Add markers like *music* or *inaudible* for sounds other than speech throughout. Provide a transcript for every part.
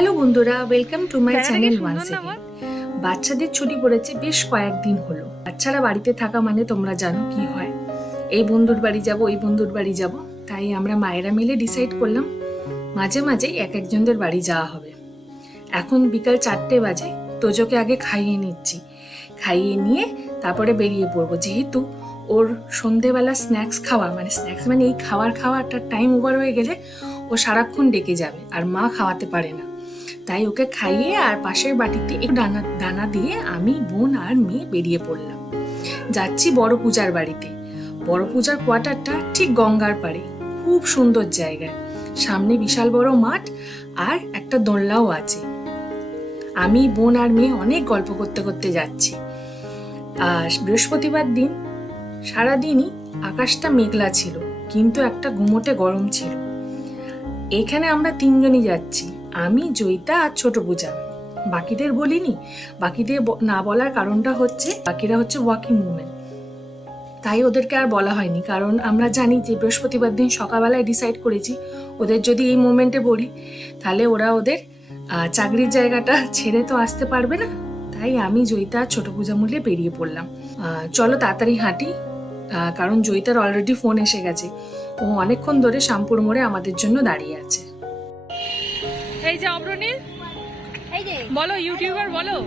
Hello বন্ধুরা welcome to my channel one second বাচ্চাদের ছুটি পড়েছে বেশ কয়েকদিন হলো। বাচ্চারা বাড়িতে থাকা মানে তোমরা জানো কি হয়। এই বন্ধুর বাড়ি যাব ওই বন্ধুর বাড়ি যাব। তাই আমরা মায়েরা মিলে ডিসাইড করলাম মাঝে মাঝে এক একজনদের বাড়ি যাওয়া হবে। এখন বিকাল চারটে বাজে তোজোকে আগে খাইয়ে নিচ্ছি। খাইয়ে নিয়ে তারপরে বেরিয়ে পড়ব। যেহেতু ওর সন্ধেবেলা স্ন্যাক্স খাওয়া মানে স্ন্যাক্স মানে এই খাওয়ার খাওয়াটা টাইম ওভার হয়ে গেলে ও সারাক্ষণ ডেকে যাবে আর মা খাওয়াতে পারে না। তাই ওকে খাইয়ে আর পাশের বাটিতে একটু দানা দানা দিয়ে আমি, বোন আর মেয়ে বেরিয়ে পড়লাম। যাচ্ছি বড় পূজার বাড়িতে। বড় পূজার কোয়ার্টারটা ঠিক গঙ্গার পাড়ে, খুব সুন্দর জায়গা। সামনে বিশাল বড় মাঠ আর একটা দোলনাও আছে। আমি, বোন আর মেয়ে অনেক গল্প করতে করতে যাচ্ছি। আর বৃহস্পতিবার দিন, সারাদিনই আকাশটা মেঘলা ছিল, কিন্তু একটা গুমোটে গরম ছিল। এখানে আমরা তিনজনই যাচ্ছি। আমি, জয়িতা আর ছোট পূজা। বাকিদের বলিনি। বাকিদের না বলার কারণটা হচ্ছে, বাকিরা হচ্ছে ওয়াকিং উমেন তাই ওদেরকে আর বলা হয়নি। কারণ আমরা জানি যে, বৃহস্পতিবার দিন সকালবেলায় ডিসাইড করেছি, ওদের যদি এই মোমেন্টে বলি, তাহলে ওরা ওদের চাকরির জায়গাটা ছেড়ে তো আসতে পারবে না। তাই আমি, জয়িতা ছোট পূজা মূল্যে বেরিয়ে পড়লাম। চলো তাড়াতাড়ি হাঁটি। কারণ জয়িতার অলরেডি ফোন এসে গেছে। ও অনেকক্ষণ ধরে শ্যামপুর মোড়ে আমাদের জন্য দাঁড়িয়ে আছে। এই যে যে। বলো ইউটিউবার বলো। *laughs*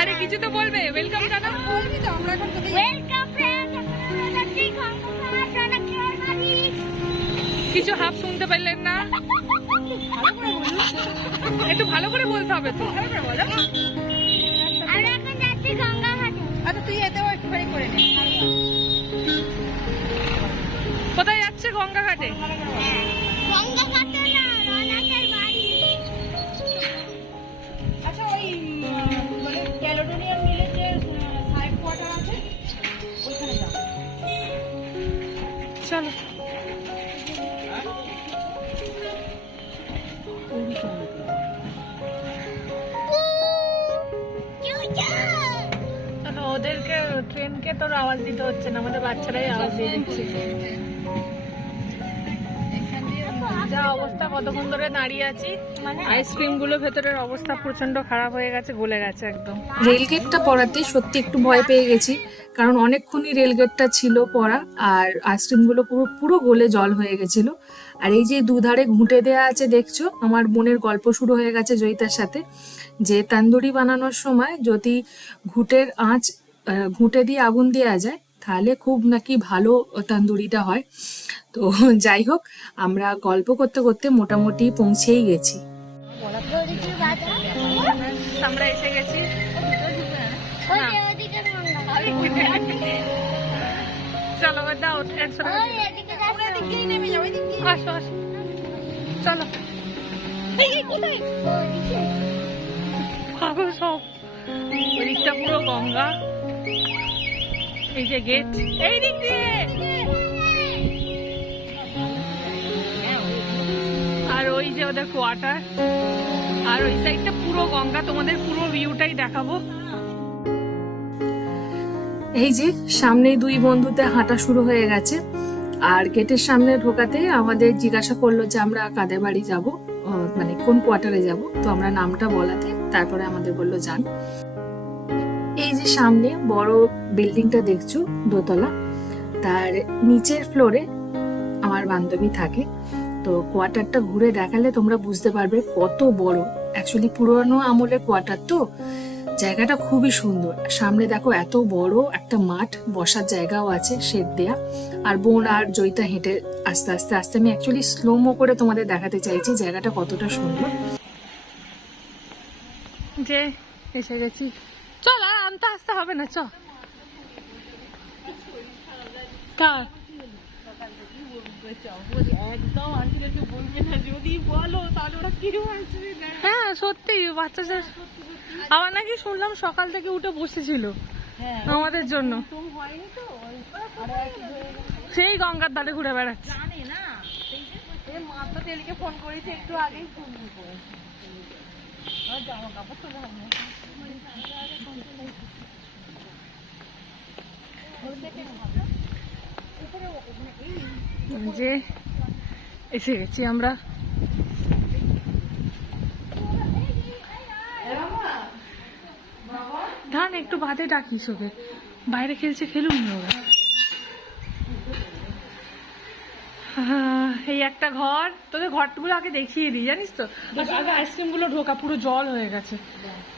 আরে কিছু তো বলবে ওয়েলকাম জানাও কিছু হাফ শুনতে পারলেন না? একটু ভালো করে বলতে হবে তো। আমরা এখন যাচ্ছি গঙ্গা ঘাটে আচ্ছা তুই এতেও একটুখানি করে নে। কোথায় যাচ্ছে গঙ্গা ঘাটে ট্রেনকে তোর আওয়াজ দিতে হচ্ছে না আমাদের বাচ্চারাই আওয়াজ দিয়ে দিচ্ছে। যা অবস্থা কতক্ষণ ধরে দাঁড়িয়ে আছি? আইসক্রিমগুলো ভেতরের অবস্থা প্রচণ্ড খারাপ হয়ে গেছে গলে গেছে একদম। পড়াতে সত্যি একটু ভয় পেয়ে গেছি কারণ অনেকক্ষণই ছিল পড়া আর আইসক্রিমগুলো পুরো পুরো গলে জল হয়ে গেছিল। আর এই যে দুধারে ঘুঁটে দেয়া আছে দেখছ? আমার বোনের গল্প শুরু হয়ে গেছে জয়িতার সাথে যে তান্দুরি বানানোর সময় যদি ঘুঁটের আঁচ ঘুঁটে দিয়ে আগুন দেওয়া যায়, তাহলে খুব নাকি ভালো তান্দুরিটা হয়। তো *laughs* যাই হোক, আমরা গল্প করতে করতে মোটামুটি পৌঁছেই গেছি। আমরা এসে গেছি। চলো ওই আসো চলো। পুরো গঙ্গা। এই যে গেট এই দিক দিয়ে। আর ওই যে ওদের কোয়ার্টার আর ওই সাইডটা পুরো গঙ্গা, তোমাদের পুরো ভিউটাই দেখাবো। এই যে, সামনেই দুই বন্ধুতে হাঁটা শুরু হয়ে গেছে। আর গেটের সামনে ঢোকাতে আমাদের জিজ্ঞাসা করল যে আমরা কাদের বাড়ি যাব মানে কোন কোয়ার্টারে যাব। তো আমরা নামটা বলাতে, তারপরে আমাদের বলল যান এই যে সামনে বড় বিল্ডিংটা দেখছ, দোতলা, তার নিচের ফ্লোরে আমার বান্ধবী থাকে। তো কোয়ার্টারটা ঘুরে দেখালে তোমরা বুঝতে পারবে কত বড়। অ্যাকচুয়ালি পুরনো আমলের কোয়ার্টার তো, জায়গাটা খুবই সুন্দর। সামনে দেখো এত বড় একটা মাঠ, বসার জায়গাও আছে, শেড দেয়া। আর বোন আর জয়িতা হেঁটে আস্তে আস্তে আস্তে, আমি অ্যাকচুয়ালি স্লো মো করে তোমাদের দেখাতে চাইছি জায়গাটা কতটা সুন্দর। যে, এসে গেছি। আনতে আসতে হবে না চ। কার? হ্যাঁ সত্যি বাচ্চাদের আবার নাকি শুনলাম সকাল থেকে উঠে বসেছিল আমাদের জন্য। সেই গঙ্গার ধারে ঘুরে বেড়াচ্ছে। ফোন করেছে একটু আগেই জামা কাপড় যে এসে গেছি আমরা। ধান একটু বাদে ডাকিস ওকে বাইরে খেলছে খেলুন ওরা। এই একটা ঘর। তোদের ঘরগুলো আগে দেখিয়ে দিই জানিস তো? আইসক্রিম আইসক্রিমগুলো ঢোকা পুরো জল হয়ে গেছে।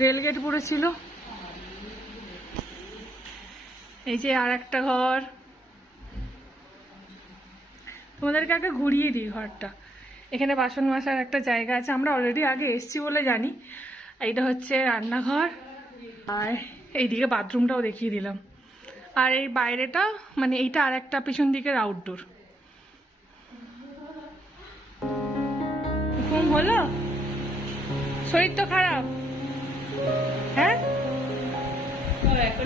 রেলগেট পুরো ছিল এই যে আর একটা ঘর। তোমাদেরকে আগে ঘুরিয়ে দিই ঘরটা। এখানে বাসন মাসার একটা জায়গা আছে আমরা অলরেডি আগে এসছি বলে জানি। এইটা হচ্ছে রান্নাঘর। আর এইদিকে বাথরুমটাও দেখিয়ে দিলাম। আর এই বাইরেটা মানে এইটা আর একটা পিছন দিকের আউটডোর ঘুম হলো? শরীর তো খারাপ। হ্যাঁ?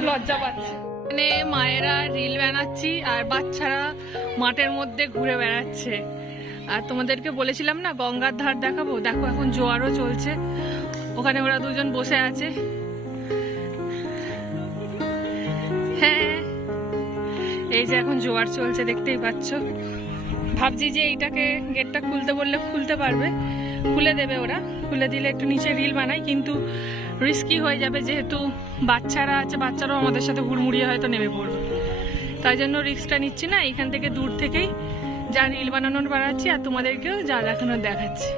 লজ্জা পাচ্ছে। মানে মায়েরা রিল বানাচ্ছি আর বাচ্চারা মাঠের মধ্যে ঘুরে বেড়াচ্ছে। আর তোমাদেরকে বলেছিলাম না, গঙ্গার ধার দেখাবো? দেখো এখন জোয়ারও চলছে। ওখানে ওরা দুজন বসে আছে। হ্যাঁ এই যে এখন জোয়ার চলছে, দেখতেই পাচ্ছ। ভাবছি যে এইটাকে গেটটা খুলতে বললে খুলতে পারবে। খুলে দেবে ওরা। খুলে দিলে একটু নিচে রিল বানাই, কিন্তু রিস্কি হয়ে যাবে যেহেতু বাচ্চারা আছে, বাচ্চারাও আমাদের সাথে হুড়মুড়িয়ে হয়তো নেমে পড়বে। তাই জন্য রিক্সটা নিচ্ছি না, এখান থেকে দূর থেকেই যা রিল বানানোর বাড়াচ্ছি আর তোমাদেরকেও যা দেখানোর দেখাচ্ছি।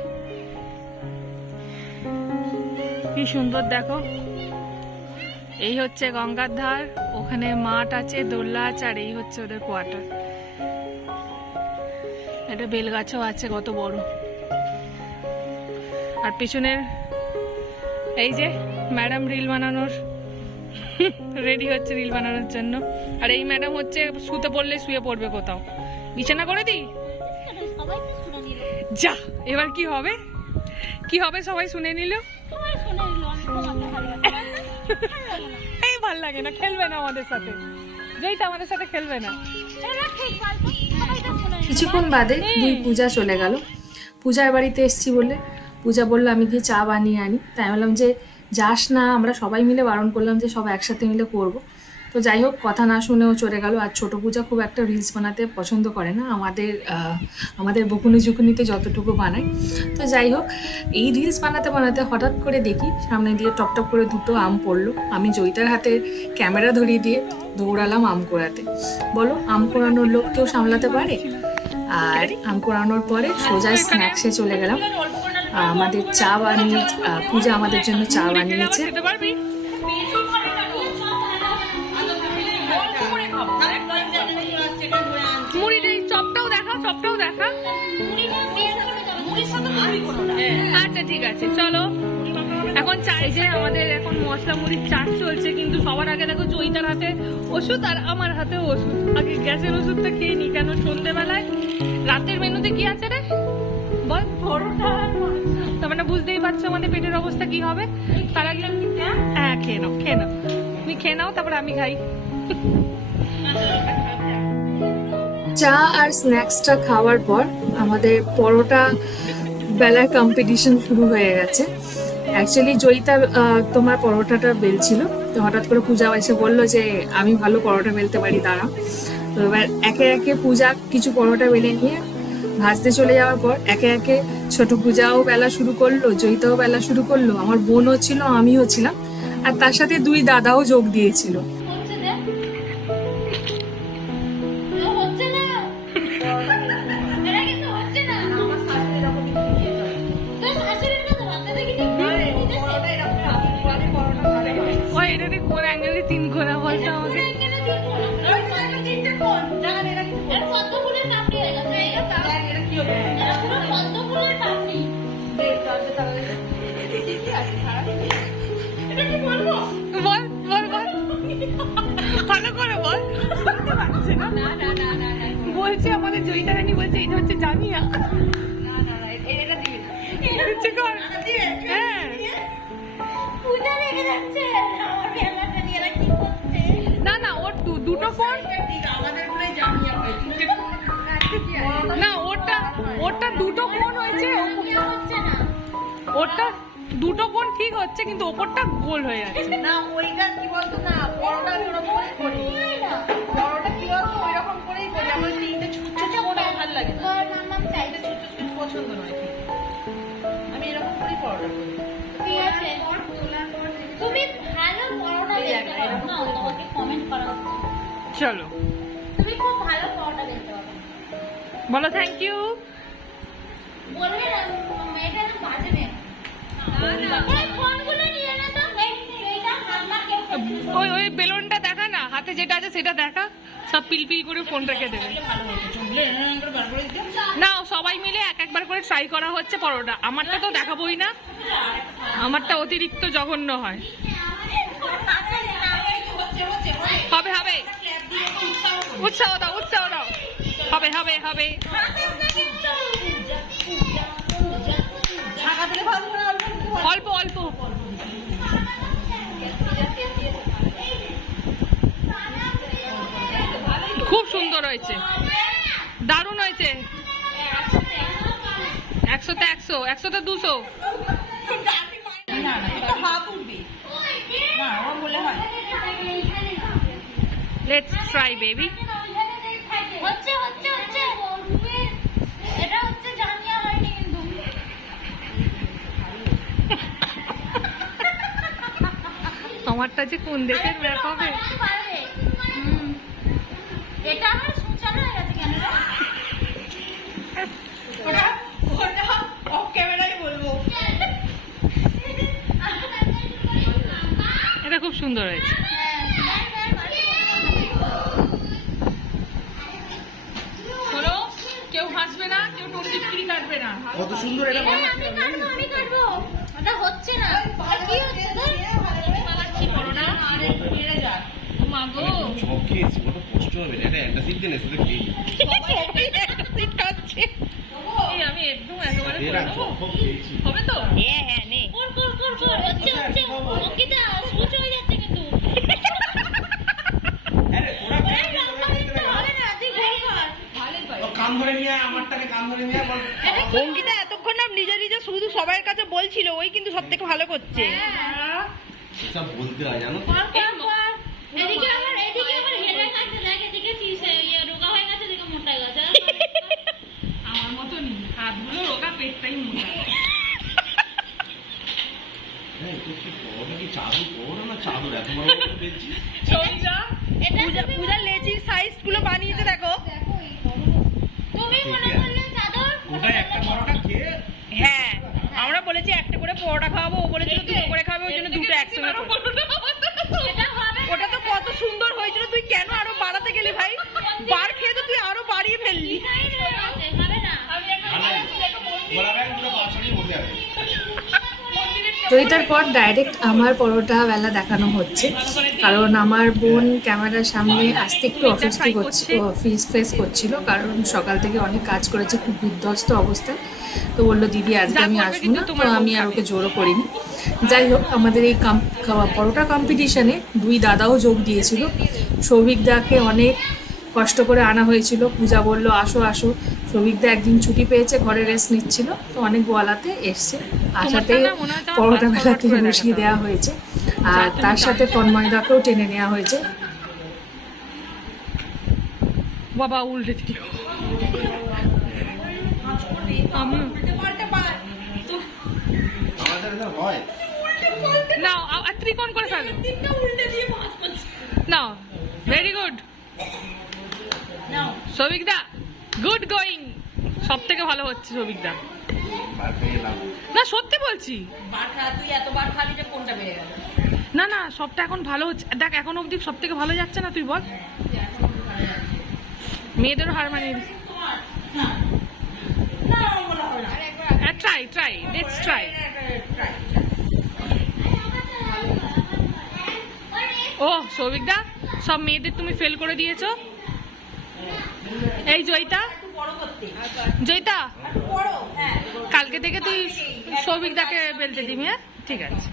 কি সুন্দর দেখো। এই হচ্ছে গঙ্গার ধার, ওখানে মাঠ আছে দোল্লা আছে, আর এই হচ্ছে ওদের কোয়ার্টার একটা বেলগাছও আছে কত বড়। আর পিছনের এই যে ম্যাডাম রিল বানানোর রেডি হচ্ছে রিল বানানোর জন্য। আর এই ম্যাডাম হচ্ছে শুতে পড়লে শুয়ে পড়বে কোথাও। বিছানা করে নিল যা এবার কি হবে? কি হবে সবাই শুনে নিল? এই ভালো লাগে না খেলবে না আমাদের সাথে। যেইটা আমাদের সাথে খেলবে না। কিছুক্ষণ বাদে দুই পূজা চলে গেল। পূজার বাড়িতে এসছি বলে। পূজা বলল আমি গিয়ে চা বানিয়ে আনি। তাই বললাম যে যাস না আমরা সবাই মিলে বারণ করলাম যে সব একসাথে মিলে করব। তো যাই হোক কথা না শুনেও চলে গেল। আর ছোট পূজা খুব একটা রিলস বানাতে পছন্দ করে না। আমাদের আমাদের বকুনি ঝুকুনিতে যতটুকু বানায়। তো যাই হোক এই রিলস বানাতে বানাতে হঠাৎ করে দেখি সামনে দিয়ে টপ টপ করে দুটো আম পড়ল। আমি জয়িতার হাতে ক্যামেরা ধরিয়ে দিয়ে দৌড়ালাম আম কোড়াতে। বলো আম কোড়ানোর লোক কেউ সামলাতে পারে? আর আম কোড়ানোর পরে সোজা স্ন্যাক্সে চলে গেলাম। আমাদের চা বানিয়ে পূজা আমাদের জন্য চা বানিয়েছে। মুড়ি চপটাও দেখা চপটাও দেখা। আচ্ছা ঠিক আছে চলো। এখন চাইছে আমাদের এখন মশলা মুড়ির চাট চলছে কিন্তু সবার আগে দেখো জয়িতার হাতে ওষুধ আর আমার হাতে ওষুধ। আগে গ্যাসের ওষুধটা খেয়ে নি কেন সন্ধেবেলায়? রাতের মেনুতে কি আছে রে? বল। তার অবস্থা কি হবে? তার আগে হ্যাঁ? খেয়ে নাও খেয়ে নাও। তুমি খেয়ে নাও, তারপরে আমি খাই। চা আর স্ন্যাক্সটা খাওয়ার পর আমাদের পরোটা বেলার কম্পিটিশন শুরু হয়ে গেছে। অ্যাকচুয়ালি জয়িতা তোমার পরোটাটা বেলছিল। তো হঠাৎ করে পূজা এসে বলল যে, আমি ভালো পরোটা বেলতে পারি দাঁড়া তো এবার একে একে পূজা কিছু পরোটা বেলে নিয়ে ভাজতে চলে যাওয়ার পর একে একে ছোট পূজাও বেলা শুরু করল জয়িতাও বেলা শুরু করল, আমার বোনও ছিল, আমিও ছিলাম। আর তার সাথে দুই দাদাও যোগ দিয়েছিল। ভালো করে বল। শুনতে পাচ্ছে না বলছে আমাদের জয়িতা রানী বলছে এটা হচ্ছে কর। হ্যাঁ। না না ওর দুটো ফোন। না ওটা ওটা দুটো ফোন হয়েছে। ওটা দুটো কোণ ঠিক হচ্ছে কিন্তু ওপরটা গোল হয়ে যাচ্ছে না ওইটা কি বলতো? না তোমাকে কমেন্ট করা চলো। তুমি খুব ভালো পরোটা পাবে। বলো থ্যাংক ইউ বলবে না মেয়েটা না বাজে মেয়ে। ওই ফোনগুলো নিয়ে নে তো এইটা আমার কেউ ওই ওই বেলুনটা দেখা না? হাতে যেটা আছে সেটা দেখা। সব পিলপিল করে ফোন রেখে দেবে। না সবাই মিলে এক একবার করে ট্রাই করা হচ্ছে পরোটা। আমারটা তো দেখাবোই না। আমারটা অতিরিক্ত জঘন্য হয়। হবে হবে। উৎসাহ দাও উৎসাহ দাও। হবে হবে হবে। অল্প অল্প। খুব সুন্দর হয়েছে। দারুণ হয়েছে। একশোতে একশো, একশোতে দুশো। না হয়। লেটস ট্রাই বেবি হচ্ছে হচ্ছে হচ্ছে। এটা হচ্ছে জানিয়া হয়নি কিন্তু আমারটা যে কোন দেশের ম্যাপ হবে। এটা আমার সূচনা হয়ে গেছে কেন অফ বলব। এটা খুব সুন্দর হয়েছে শোনো কেউ হাসবে না কেউ টোন বিক্রি কাটবে না। কত সুন্দর এটা এটা আমি কাটবো আমি কাটবো। ওটা হচ্ছে না। আর কি হচ্ছে? তোর? আর কষ্ট হবে এটা অ্যান্টাসিড দেন এসে খেয়ে এই আমি একদম একেবারে হবে তো? কর কর কর কর। হচ্ছে হচ্ছে। অঙ্কিতা সুচ হয়ে যাচ্ছে কিন্তু আরে তোরা এই লম্বা কিন্তু হবে না তুই গোল কর ও কান ধরে নিয়ে আমারটাকে কান ধরে নিয়ে অঙ্কিতা এতক্ষণ না নিজে নিজে শুধু সবার কাছে বলছিল ওই কিন্তু সব থেকে ভালো করছে। এসব বলতে হয় জানো? তো? কর কর কর এদিকে আবার এদিকে আবার হেলে গেছে দেখ এদিকে চিস ইয়ে রোগা হয়ে গেছে এদিকে মোটা গেছে। আমার মতনই হাতগুলো রোগা পেটটাই মোটা। হ্যাঁ তো কি পরোটা কি চাদর পরোটা না চাদর এত বড় করে পেয়েছি সঞ্জা এটা পূজা তুমি- পূজা লেচির সাইজগুলো বানিয়েছে দেখো তুমি মনে করলে চাদর ওটাই একটা পরোটা খেয়ে হ্যাঁ আমরা বলেছি একটা করে পরোটা খাওয়াবো ও বলেছিল দুটো করে খাবে ওই জন্য দুটো একসঙ্গে করে। এটা হবে। ওটা তো কত সুন্দর হয়েছিল তুই কেন আরও বাড়াতে গেলি ভাই? বার খেয়ে তো তুই আরও বাড়িয়ে ফেললি। জয়িতার পর ডাইরেক্ট আমার পরোটা বেলা দেখানো হচ্ছে। কারণ আমার বোন ক্যামেরার সামনে আসতে একটু অস্বস্তি করছে ফেস ফেস করছিল কারণ সকাল থেকে অনেক কাজ করেছে খুব বিধ্বস্ত অবস্থায়। তো বলল দিদি আজকে আমি আসব না তো আমি আর ওকে জোরও করিনি। যাই হোক আমাদের এই পরোটা কম্পিটিশনে দুই দাদাও যোগ দিয়েছিল। সৌভিক দাকে অনেক কষ্ট করে আনা হয়েছিল। পূজা বলল আসো আসো। সৌভিক দা একদিন ছুটি পেয়েছে ঘরে রেস্ট নিচ্ছিল। তো অনেক বলাতে এসছে। আসাতে পরোটা করে বসিয়ে দেওয়া হয়েছে। আর তার সাথে তন্ময়দাকেও টেনে নেওয়া হয়েছে। বাবা উল্টে দিল। আমি আমাদের এটা হয়। না আর ত্রিকোণ করে ফেলো। না very good Souvik da good going সব থেকে ভালো হচ্ছে সৌভিক দা বার খেয়ে লাভ না সত্যি বলছি। বার খা তুই এতবার খালি যে কোনটা বেড়ে গেল? না না সবটা এখন ভালো হচ্ছে। দেখ এখন অবধি সব থেকে ভালো যাচ্ছে না তুই বল। মেয়েদেরও হার মানিয়ে this try try let's try ও সৌভিক দা সব মেয়েদের তুমি ফেল করে দিয়েছ। এই জয়িতা। জয়িতা কালকে থেকে তুই সৌভিক দাকে বেলতে দিবি হ্যাঁ? ঠিক আছে।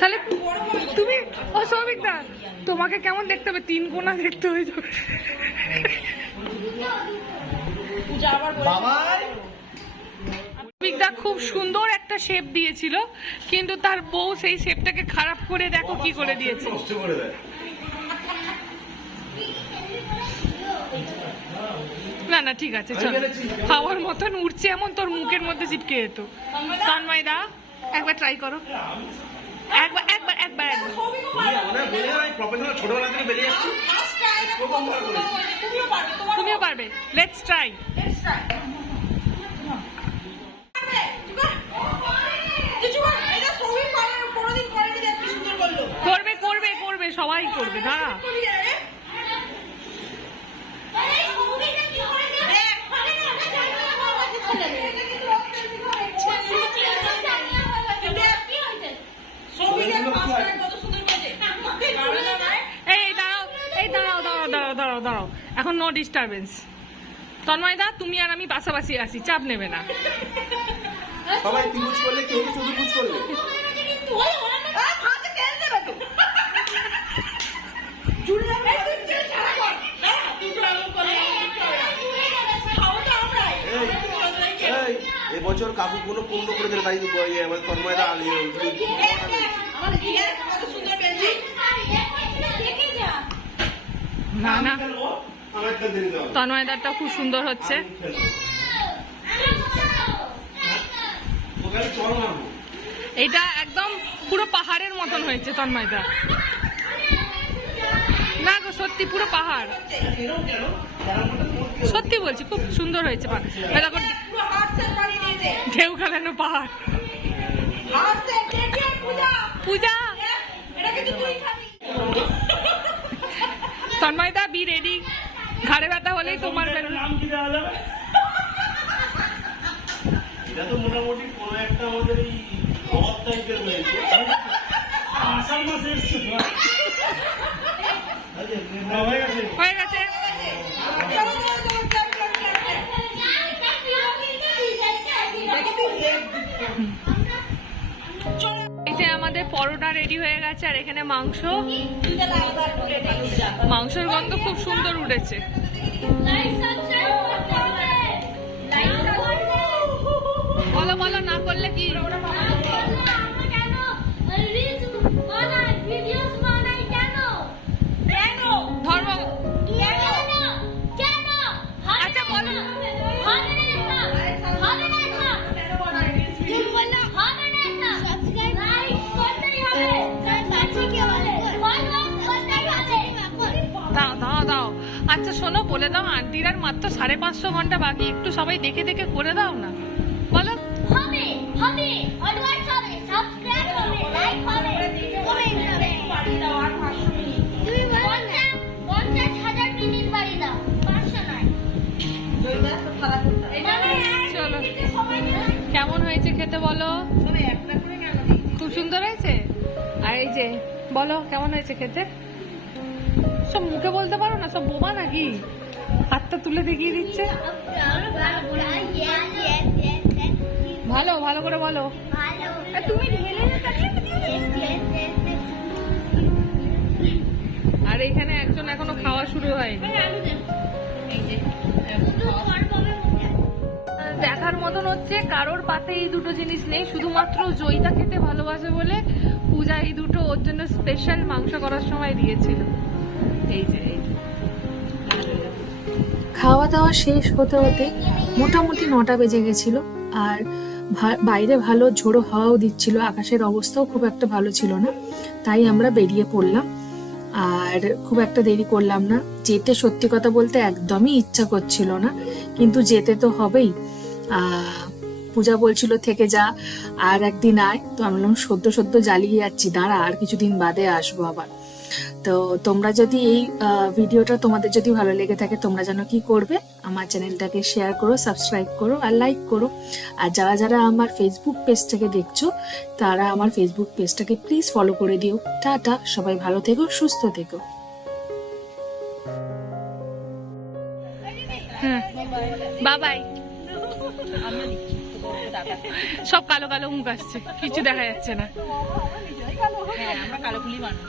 তাহলে তুমি ও সৌভিক দা তোমাকে কেমন দেখতে হবে? তিন কোনা দেখতে হয়ে যাবে। পূজা আবার বাবাই সৌভিক দা খুব সুন্দর একটা শেপ দিয়েছিল, কিন্তু তার বউ সেই শেপটাকে খারাপ করে দেখো কি করে দিয়েছে। না না, ঠিক আছে, চল। হাওয়ার মতন উঠছে এমন তোর মুখের মধ্যে চিপকে যেত। তন্ময় দা, একবার ট্রাই করো। একবার একবার একবার তুমিও পারবে লেটস ট্রাই কিছু কর এটা সবই পারে কোনোদিন করেনি দেখ কি সুন্দর করল করবে করবে করবে সবাই করবে দাঁড়া করবি না রে এই সবুজটা কি করে দেব হবে না ওটা জানি আমার কাছে চলে যাবে এটা কিন্তু কি হয়েছে সবই দেখ মাস্টার কত সুন্দর করেছে পারবে না না এই এই দাঁড়াও এই দাঁড়াও দাঁড়াও দাঁড়াও দাঁড়াও দাঁড়াও। এখন নো ডিস্টারবেন্স তন্ময় দা তুমি আর আমি পাশাপাশি আছি চাপ নেবে না। সবাই ত্রিভুজ করলে কেউ চতুর্ভুজ করবে ওই ওরা না আ, হাতে টেনে দেবে তো জুড়ে যাবে তুই যে ছাড়া কর না তুই তো এমন করলে খাওয়াটা আমরাই এই এবছর কাকু কোনো পূর্ণ করে দিলে তাই তো আমাদের তন্ময়দা আলিয়ে না না। আমার একটা দেরি দেওয়া তন্ময় দারটা খুব সুন্দর হচ্ছে এটা একদম পুরো পাহাড়ের মতন হয়েছে তন্ময়দা। না গো সত্যি পুরো পাহাড়। সত্যি বলছি খুব সুন্দর হয়েছে দেখো ঢেউ খেলানো পাহাড়। পূজা। পূজা। এটা কিন্তু তুই খাবি। তন্ময়দা বি রেডি ঘাড়ে ব্যথা হলেই তোমার বেরোনো। এটা তো মোটামুটি কোনো একটা আমাদের এই খাবার টাইপের হয়েছে। আষাঢ় মাসে এসছে। হয়ে গেছে। আমাদের পরোটা রেডি হয়ে গেছে আর এখানে মাংস। মাংসের গন্ধ খুব সুন্দর উঠেছে। শোনো বলে দাও আন্টির আর মাত্র সাড়ে পাঁচশো ঘণ্টা বাকি। একটু সবাই দেখে দেখে করে দাও না। বলো। হবে হবে ফলোয়ার্স হবে। সাবস্ক্রাইব হবে লাইক হবে কমেন্ট হবে। বাড়িয়ে দাও আর পাঁচশো মিনিট তুমি পঞ্চাশ পঞ্চাশ হাজার মিনিট বাড়ি দাও। পাঁচশো নয়। জয়দা তো খারাপ করতে মানে চলো। কেমন হয়েছে খেতে বলো? শোনো একটা করে কেন দিয়েছি? খুব সুন্দর হয়েছে? আর এই যে বলো কেমন হয়েছে খেতে? সব মুখে বলতে পারো না, সব বোমা নাকি? হাতটা তুলে দেখিয়ে দিচ্ছে। ভালো ভালো করে বলো। তুমি আর এখানে একজন এখনও খাওয়া শুরু হয়নি। দেখার মতন হচ্ছে কারোর পাতে এই দুটো জিনিস নেই, শুধুমাত্র জয়িতা খেতে ভালোবাসে বলে পূজা এই দুটো ওর জন্য স্পেশাল মাংস করার সময় দিয়েছিল। খাওয়া দাওয়া শেষ হতে হতে মোটামুটি নটা বেজে গেছিল আর বাইরে ভালো ঝোড়ো হাওয়াও দিচ্ছিল, আকাশের অবস্থাও খুব একটা ভালো ছিল না, তাই আমরা বেরিয়ে পড়লাম। আর খুব একটা দেরি করলাম না, যেতে সত্যি কথা বলতে একদমই ইচ্ছা করছিল না, কিন্তু যেতে তো হবেই। পূজা বলছিল, থেকে যা, আর একদিন আয়। তো আমি বললাম, সদ্য সদ্য জ্বালিয়ে যাচ্ছি, দাঁড়া, আর কিছুদিন বাদে আসব আবার। তো তোমরা যদি এই আহ, ভিডিওটা তোমাদের যদি ভালো লেগে থাকে তোমরা যেন কি করবে আমার চ্যানেলটাকে শেয়ার করো সাবস্ক্রাইব করো আর লাইক করো। আর যারা যারা আমার ফেসবুক পেজ থেকে দেখছ তারা আমার ফেসবুক পেজটাকে প্লিজ ফলো করে দিও। টাটা সবাই ভালো থেকো সুস্থ থেকো। বাবাই। সব কালো কালো মুখ আসছে কিছু দেখা যাচ্ছে না। হ্যাঁ আমরা কালো কুলি মানুষ।